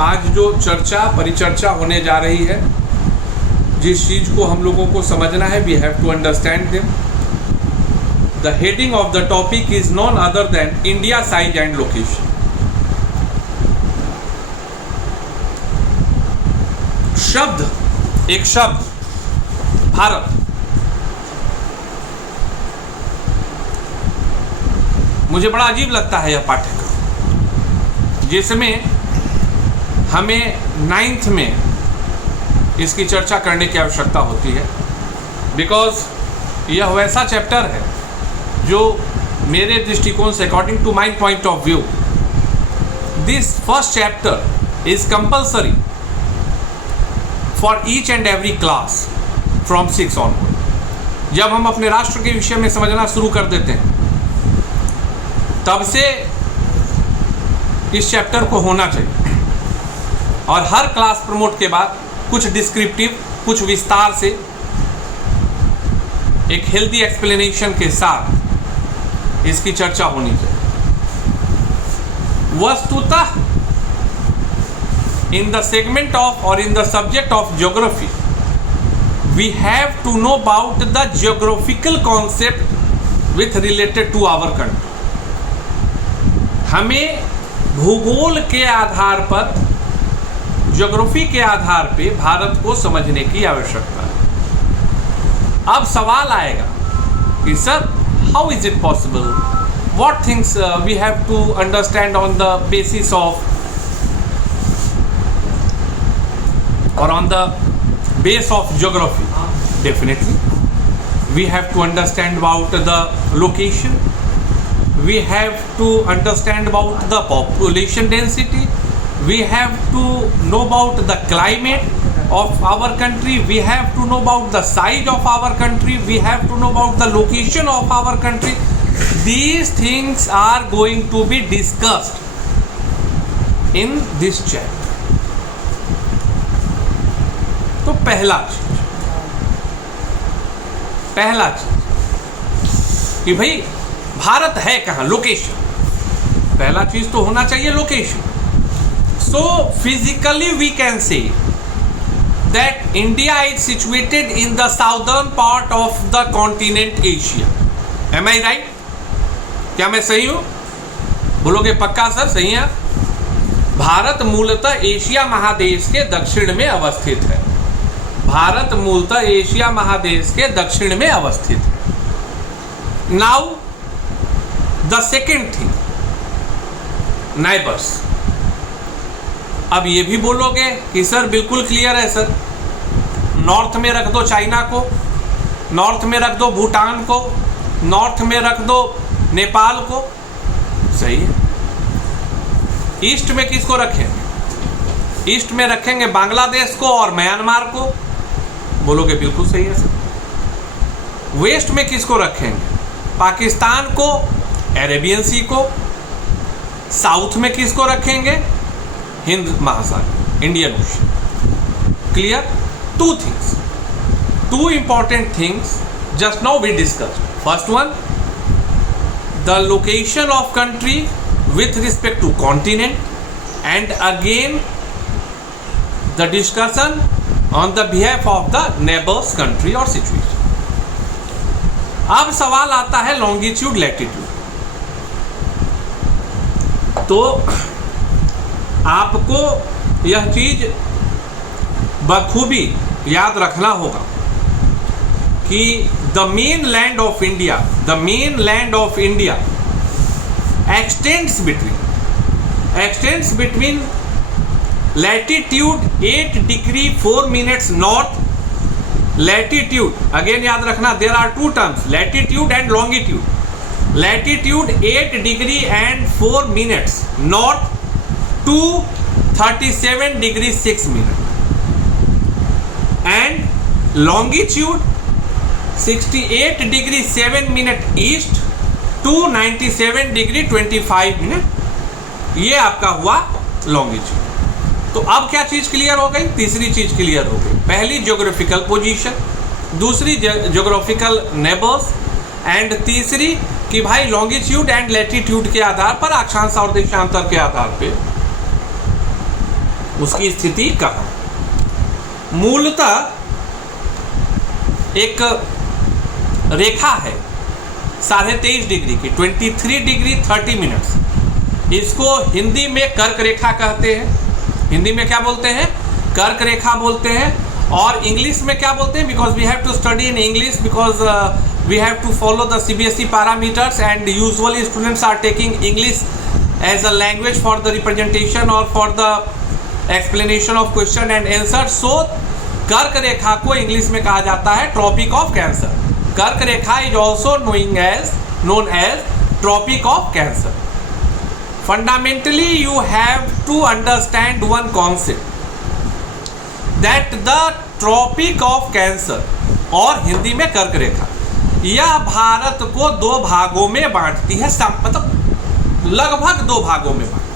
आज जो चर्चा परिचर्चा होने जा रही है, जिस चीज़ को हम लोगों को समझना है, we have to understand them. The heading of the topic is none other than India size and location. एक शब्द भारत, मुझे बड़ा अजीब लगता है यह पाठ्यक्रम, जिसमें हमें 9th में इसकी चर्चा करने की आवश्यकता होती है, बिकॉज यह वैसा चैप्टर है जो मेरे दृष्टिकोण से, according to my point of view, this first chapter is compulsory for each and every class from 6 onward. जब हम अपने राष्ट्र के विषय में समझना शुरू कर देते हैं, तब से इस चैप्टर को होना चाहिए, और हर क्लास प्रमोट के बाद कुछ डिस्क्रिप्टिव, कुछ विस्तार से, एक हेल्दी एक्सप्लेनेशन के साथ इसकी चर्चा होनी चाहिए। वस्तुतः in the segment of or in the subject of geography, we have to know about the geographical concept with related to our country. हमें भूगोल के आधार पर, ज्योग्राफी के आधार पे भारत को समझने की आवश्यकता है। अब सवाल आएगा कि sir, how is it possible, what things we have to understand on the basis of or on the base of geography? Definitely we have to understand about the location, we have to understand about the population density, we have to know about the climate of our country, we have to know about the size of our country, we have to know about the location of our country. These things are going to be discussed in this chapter. तो पहला चीज कि भाई भारत है कहाँ, location. पहला चीज तो होना चाहिए location. So physically we can say that India is situated in the southern part of the continent Asia. Am I right? क्या मैं सही हूं? बोलोगे पक्का सर सही है। भारत मूलतः एशिया महादेश के दक्षिण में अवस्थित है। भारत मूलतः एशिया महादेश के दक्षिण में अवस्थित है। Now the second thing, neighbours. अब ये भी बोलोगे कि सर बिल्कुल क्लियर है सर, नॉर्थ में रख दो चाइना को, नॉर्थ में रख दो भूटान को, नॉर्थ में रख दो नेपाल को। सही है। ईस्ट में किसको रखेंगे? ईस्ट में रखेंगे बांग्लादेश को और म्यांमार को। बोलोगे बिल्कुल सही है सर। वेस्ट में किसको रखेंगे? पाकिस्तान को, अरेबियन सी को। साउथ में किसको रखेंगे? हिंद महासागर, Indian ocean. Clear? Two things, two important things just now we discussed. First one, the location of country with respect to continent, and again the discussion on the behalf of the neighbors country or situation. अब सवाल आता है longitude latitude. तो आपको यह चीज बखूबी याद रखना होगा कि the main land of India extends between latitude 8 degree 4 minutes north, latitude, again याद रखना, there are two terms, latitude and longitude. Latitude 8 degree and 4 minutes north to 37 degree 6 minutes, and longitude 68 degree 7 minute east to 97 degree 25 minute. ये आपका हुआ longitude. तो अब क्या चीज clear हो गई? तीसरी चीज क्लियर हो गई। पहली ज्योग्राफिकल पोजीशन, दूसरी ज्योग्राफिकल नेबर्स, एंड तीसरी कि भाई लॉन्गिट्यूड एंड लैटिट्यूड के आधार पर, अक्षांश और देशांतर के आधार पे उसकी स्थिति कहाँ। मूलतः एक रेखा है 23.5 डिग्री की, 23 डिग्री 30 मिनट्स। इसको हिंदी में कर्क रेखा कहते हैं। हिंदी में क्या बोलते हैं? कर्क रेखा बोलते हैं। और इंग्लिश में क्या बोलते हैं? Because we have to study in English, because we have to follow the CBSE parameters and usually students are taking English as a language for the representation और for the explanation of question and answer. So कर्क रेखा को English में कहा जाता है tropic of cancer. कर्क रेखा is also known as tropic of cancer. Fundamentally you have to understand one concept that the tropic of cancer, और हिंदी में कर्क रेखा, यह भारत को 2 भागों में बांटती है, मतलब लगभग 2 भागों में बांटती है।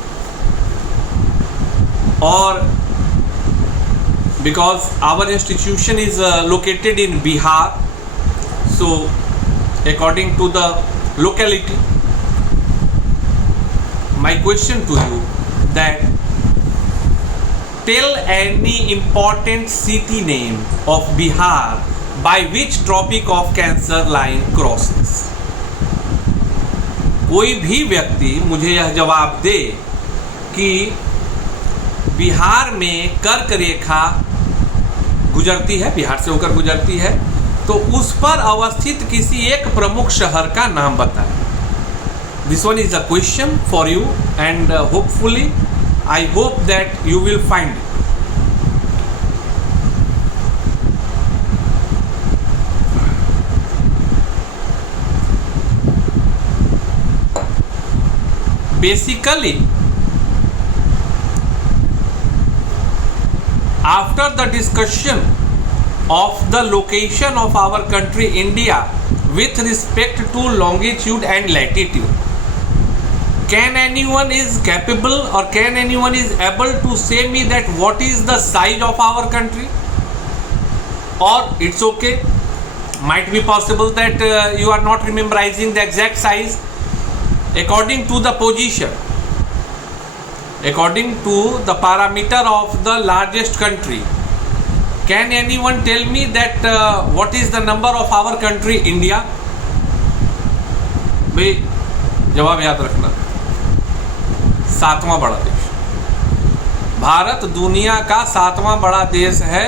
और because our institution is located in Bihar, so according to the locality, my question to you that tell any important city name of Bihar by which tropic of cancer line crosses। कोई भी व्यक्ति मुझे यह जवाब दे कि बिहार में कर्क रेखा गुजरती है, बिहार से होकर गुजरती है, तो उस पर अवस्थित किसी एक प्रमुख शहर का नाम बताएं। This one is a question for you and hopefully I hope that you will find it. Basically after the discussion of the location of our country India with respect to longitude and latitude, can anyone is capable or can anyone is able to say me that what is the size of our country? Or it's okay, might be possible that you are not memorizing the exact size. According to the position, according to the parameter of the largest country, can anyone tell me that what is the number of our country India? भाई जवाब याद रखना, 7वां बड़ा देश। भारत दुनिया का 7वां बड़ा देश है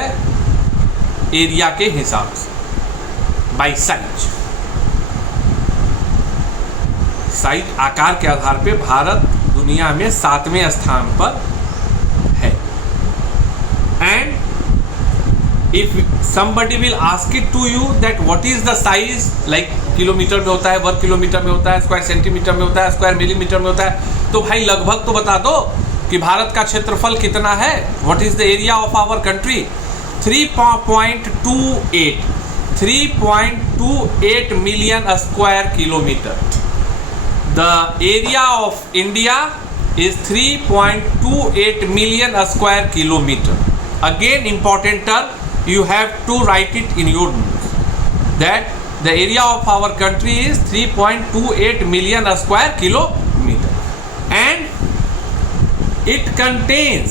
एरिया के हिसाब से, बाई साइज। साइज आकार के आधार पे भारत दुनिया में 7वें स्थान पर है। And if somebody will ask it to you that what is the size, like kilometre में होता है, वर्ग किलोमीटर में होता है, स्क्वायर सेंटीमीटर में होता है, स्क्वायर मिलीमीटर में होता है, तो भाई लगभग तो बता दो कि भारत का क्षेत्रफल कितना है। What is the area of our country? 3.28 million square kilometre. The area of India is 3.28 million square kilometer. Again important term, you have to write it in your notes that the area of our country is 3.28 million square kilometer and it contains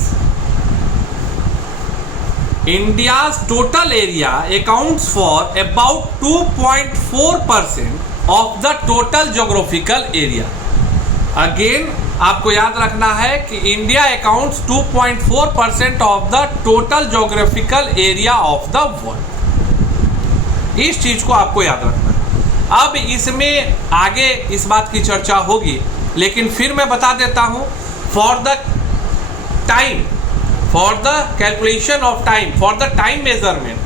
India's total area accounts for about 2.4% of the total geographical area. Again आपको याद रखना है कि India accounts 2.4% of the total geographical area of the world. इस चीज को आपको याद रखना है। अब इसमें आगे इस बात की चर्चा होगी, लेकिन फिर मैं बता देता हूं, for the time, for the calculation of time, for the time measurement,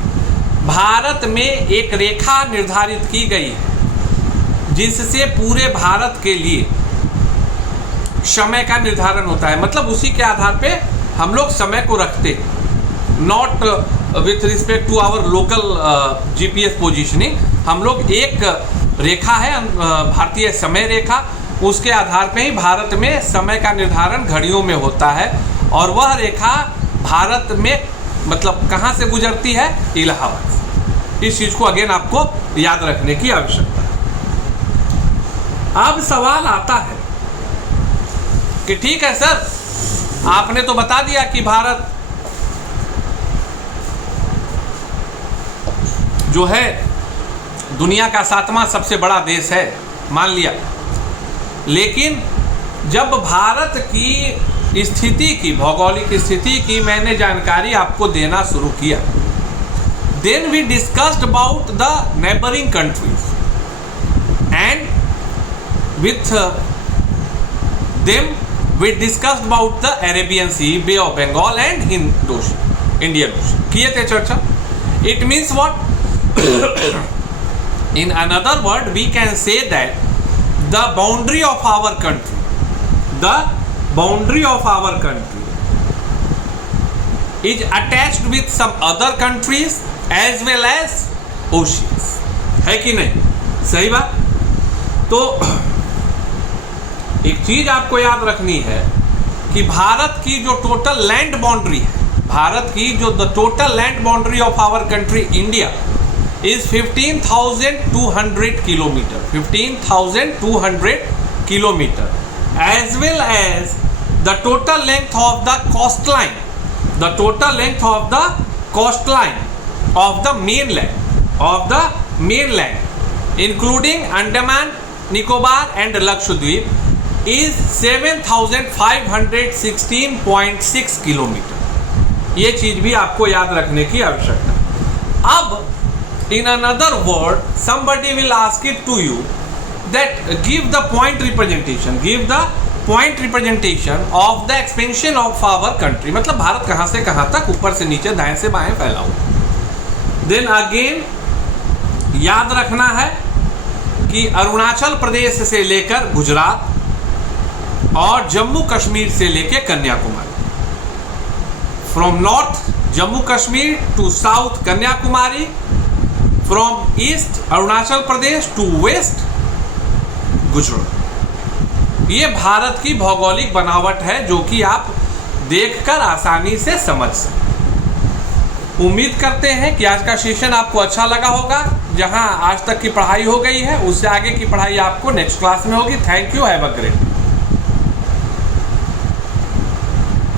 Bharat में एक रेखा निर्धारित की गई है जिससे पूरे भारत के लिए समय का निर्धारण होता है। मतलब उसी के आधार पे हम लोग समय को रखते हैं, not with respect to our local GPS positioning. हम लोग एक रेखा है भारतीय समय रेखा, उसके आधार पे ही भारत में समय का निर्धारण घड़ियों में होता है। और वह रेखा भारत में मतलब कहाँ से गुजरती है? इलाहाबाद से। इस चीज को अगेन आपको याद रखने की आवश्यकता है। अब सवाल आता है कि ठीक है सर, आपने तो बता दिया कि भारत जो है दुनिया का 7वां सबसे बड़ा देश है, मान लिया। लेकिन जब भारत की स्थिति की, भौगोलिक स्थिति की मैंने जानकारी आपको देना शुरू किया, then we discussed about the neighbouring countries and with them we discussed about the Arabian sea, bay of Bengal and Indian ocean. किए थे चर्चा। It means what? In another word, we can say that the boundary of our country is attached with some other countries as well as oceans, है कि नहीं? सही बात। तो एक चीज आपको याद रखनी है कि भारत की जो टोटल लैंड बाउंड्री है, भारत की जो the total land boundary of our country India is 15,200 kilometer, 15,200 kilometer, as well as the total length of the coastline, the total length of the coastline of the mainland, including Andaman, Nicobar and Lakshadweep is 7,516.6 kilometer। ये चीज भी आपको याद रखने की आवश्यकता है। अब in another word, somebody will ask it to you that give the point representation of the expansion of our country, मतलब भारत कहाँ से कहाँ तक, ऊपर से नीचे, दाएं से बाएं फैला हुआ। Then again याद रखना है कि अरुणाचल प्रदेश से लेकर गुजरात और जम्मू कश्मीर से लेकर Kanyakumari, from north Jammu Kashmir to south Kanyakumari, from east Arunachal Pradesh to west Gujarat. ये भारत की भौगोलिक बनावट है जो कि आप देखकर आसानी से समझ सकते। उम्मीद करते हैं कि आज का सेशन आपको अच्छा लगा होगा। जहां आज तक की पढ़ाई हो गई है उससे आगे की पढ़ाई आपको नेक्स्ट क्लास में होगी। Thank you, have a great day.